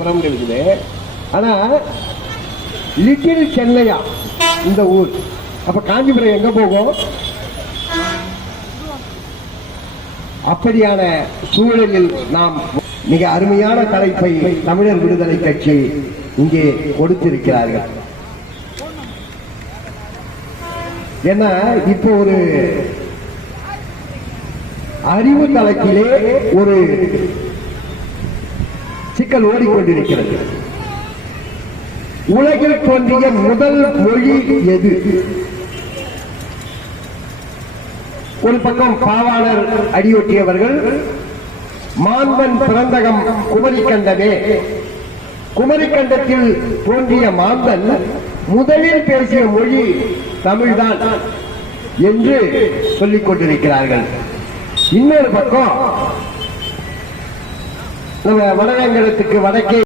இருக்குது. ஆனா லிட்டில் சென்னையா இந்த ஊர். அப்ப காஞ்சிபுரம் எங்க போகும்? அப்படியான சூழலில் நாம் மிக அருமையான தலைப்பை தமிழர் விடுதலை கட்சி இங்கே கொடுத்திருக்கிறார்கள். ஏன்னா இப்போ ஒரு அறிவு தளத்திலே ஒரு சிக்கல் ஓடிக்கொண்டிருக்கிறது. உலகில் தோன்றிய முதல் மொழி எது? ஒரு பக்கம் பாவாணர் அடியொட்டியவர்கள் மாண்பன் பிறந்தகம் குமரிக்கண்டமே, குமரிக்கண்டத்தில் தோன்றிய மாந்தன் முதலில் பேசிய மொழி தமிழ்தான் என்று சொல்லிக் கொண்டிருக்கிறார்கள். இன்னொரு பக்கம் நம்ம வடவேங்கடத்துக்கு வடக்கே